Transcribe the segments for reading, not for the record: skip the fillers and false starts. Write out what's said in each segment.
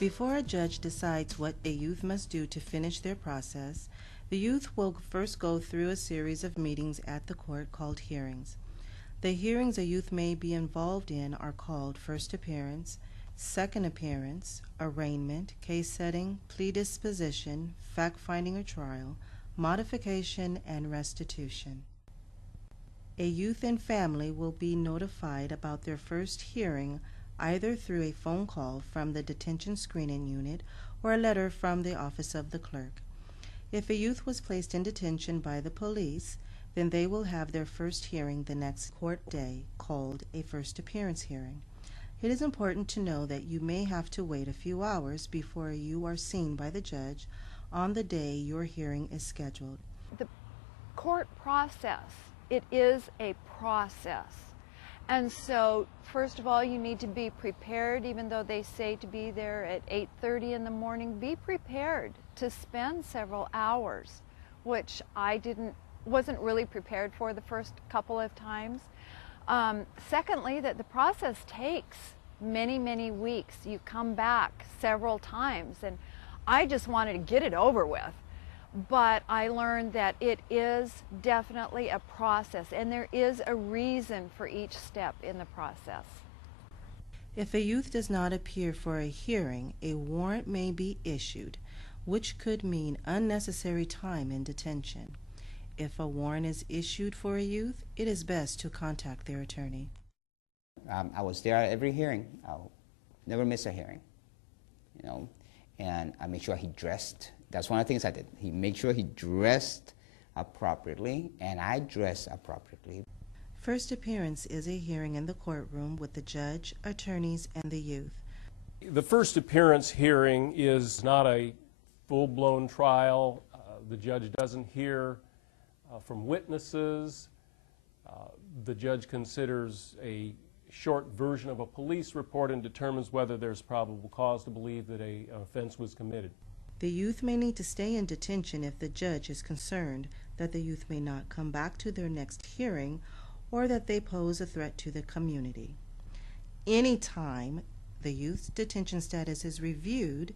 Before a judge decides what a youth must do to finish their process, the youth will first go through a series of meetings at the court called hearings. The hearings a youth may be involved in are called first appearance, second appearance, arraignment, case setting, plea disposition, fact-finding or trial, modification, and restitution. A youth and family will be notified about their first hearing either through a phone call from the detention screening unit or a letter from the office of the clerk. If a youth was placed in detention by the police, then they will have their first hearing the next court day, called a first appearance hearing. It is important to know that you may have to wait a few hours before you are seen by the judge on the day your hearing is scheduled. The court process, it is a process. And so, first of all, you need to be prepared, even though they say to be there at 8:30 in the morning. Be prepared to spend several hours, which I wasn't really prepared for the first couple of times. Secondly, that the process takes many, many weeks. You come back several times, and I just wanted to get it over with. But I learned that it is definitely a process, and there is a reason for each step in the process. If a youth does not appear for a hearing, a warrant may be issued, which could mean unnecessary time in detention. If a warrant is issued for a youth, it is best to contact their attorney. I was there at every hearing. I'll never miss a hearing, and I made sure he dressed. That's one of the things I did. He made sure he dressed appropriately, and I dressed appropriately. First appearance is a hearing in the courtroom with the judge, attorneys, and the youth. The first appearance hearing is not a full-blown trial. The judge doesn't hear from witnesses. The judge considers a short version of a police report and determines whether there's probable cause to believe that an offense was committed. The youth may need to stay in detention if the judge is concerned that the youth may not come back to their next hearing or that they pose a threat to the community. Anytime the youth's detention status is reviewed,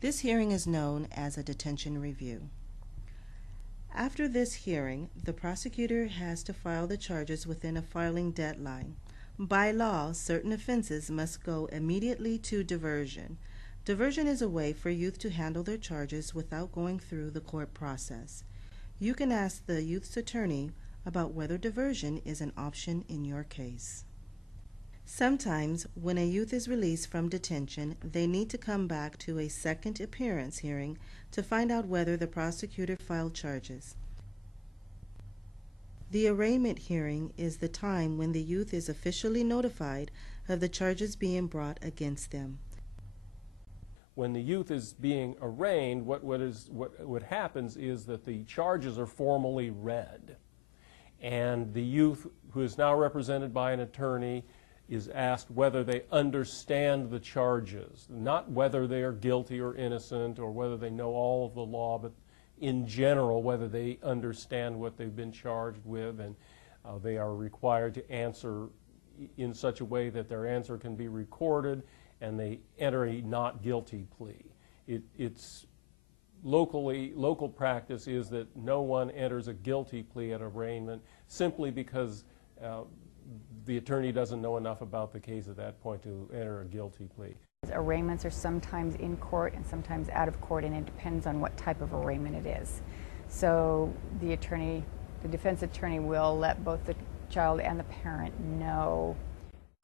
this hearing is known as a detention review. After this hearing, the prosecutor has to file the charges within a filing deadline. By law, certain offenses must go immediately to diversion. Diversion is a way for youth to handle their charges without going through the court process. You can ask the youth's attorney about whether diversion is an option in your case. Sometimes, when a youth is released from detention, they need to come back to a second appearance hearing to find out whether the prosecutor filed charges. The arraignment hearing is the time when the youth is officially notified of the charges being brought against them. When the youth is being arraigned, what happens is that the charges are formally read, and the youth, who is now represented by an attorney, is asked whether they understand the charges, not whether they are guilty or innocent or whether they know all of the law, but in general whether they understand what they've been charged with, and they are required to answer in such a way that their answer can be recorded, and they enter a not guilty plea. It's local practice is that no one enters a guilty plea at arraignment simply because the attorney doesn't know enough about the case at that point to enter a guilty plea. Arraignments are sometimes in court and sometimes out of court, and it depends on what type of arraignment it is. So the defense attorney will let both the child and the parent know.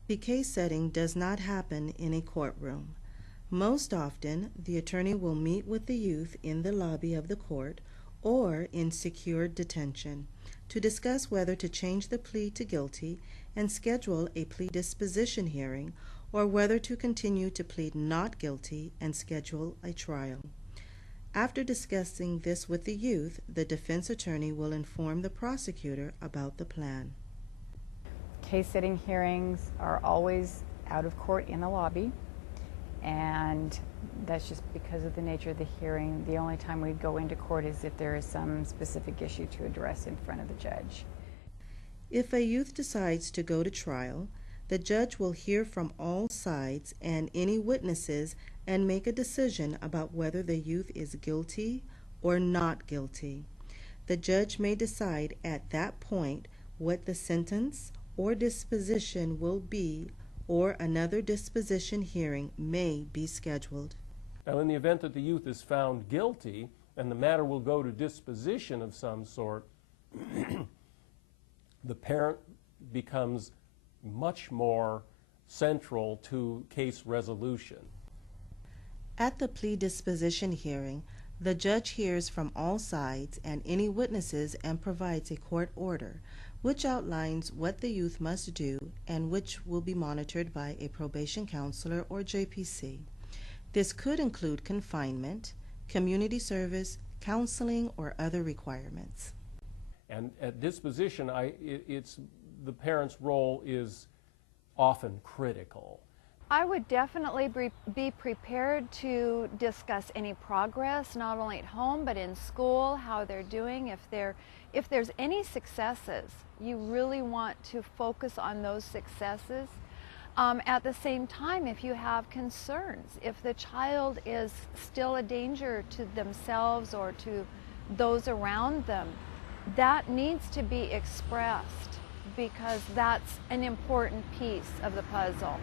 The case setting does not happen in a courtroom. Most often, the attorney will meet with the youth in the lobby of the court or in secured detention to discuss whether to change the plea to guilty and schedule a plea disposition hearing, or whether to continue to plead not guilty and schedule a trial. After discussing this with the youth, the defense attorney will inform the prosecutor about the plan. Case-setting hearings are always out of court in the lobby, and that's just because of the nature of the hearing. The only time we'd go into court is if there is some specific issue to address in front of the judge. If a youth decides to go to trial, The judge will hear from all sides and any witnesses and make a decision about whether the youth is guilty or not guilty. The judge may decide at that point what the sentence or disposition will be, or another disposition hearing may be scheduled. Now, in the event that the youth is found guilty and the matter will go to disposition of some sort, the parent becomes much more central to case resolution. At the plea disposition hearing, the judge hears from all sides and any witnesses and provides a court order, which outlines what the youth must do and which will be monitored by a probation counselor or JPC. This could include confinement, community service, counseling, or other requirements. And at disposition, the parent's role is often critical. I would definitely be prepared to discuss any progress, not only at home but in school, how they're doing. If there's any successes, you really want to focus on those successes. At the same time, if you have concerns, if the child is still a danger to themselves or to those around them, that needs to be expressed, because that's an important piece of the puzzle.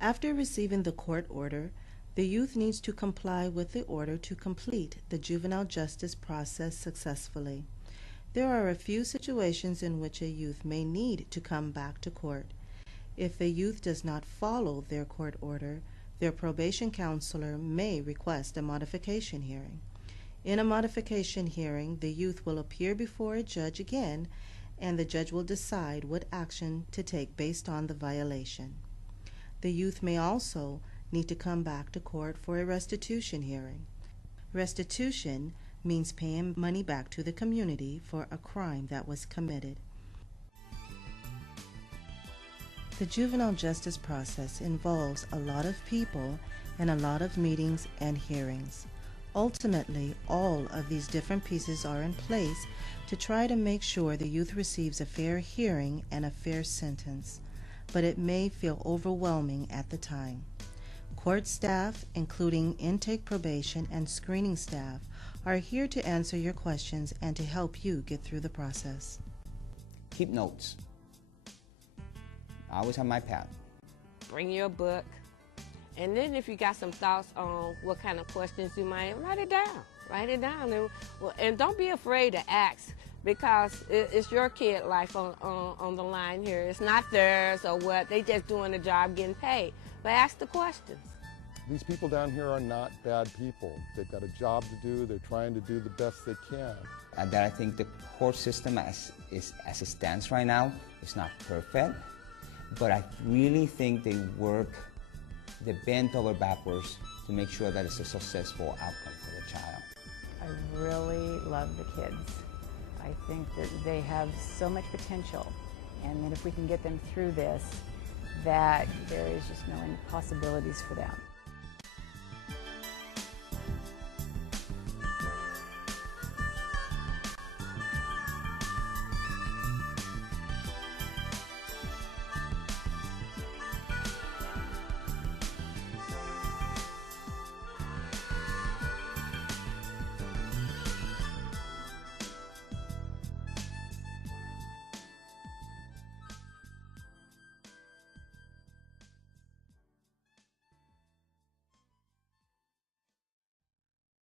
After receiving the court order, the youth needs to comply with the order to complete the juvenile justice process successfully. There are a few situations in which a youth may need to come back to court. If the youth does not follow their court order, their probation counselor may request a modification hearing. In a modification hearing, the youth will appear before a judge again, and the judge will decide what action to take based on the violation. The youth may also need to come back to court for a restitution hearing. Restitution means paying money back to the community for a crime that was committed. The juvenile justice process involves a lot of people and a lot of meetings and hearings. Ultimately, all of these different pieces are in place to try to make sure the youth receives a fair hearing and a fair sentence, but it may feel overwhelming at the time. Court staff, including intake probation and screening staff, are here to answer your questions and to help you get through the process. Keep notes. I always have my pad. Bring your book. And then if you got some thoughts on what kind of questions you might, write it down. Write it down. And don't be afraid to ask, because it's your kid life on the line here. It's not theirs or what. They just doing the job, getting paid. But ask the questions. These people down here are not bad people. They've got a job to do. They're trying to do the best they can. And that I think the court system as it stands right now is not perfect, but I really think they work the bent over backwards to make sure that it's a successful outcome for the child. I really love the kids. I think that they have so much potential, and that if we can get them through this, that there is just no impossibilities for them.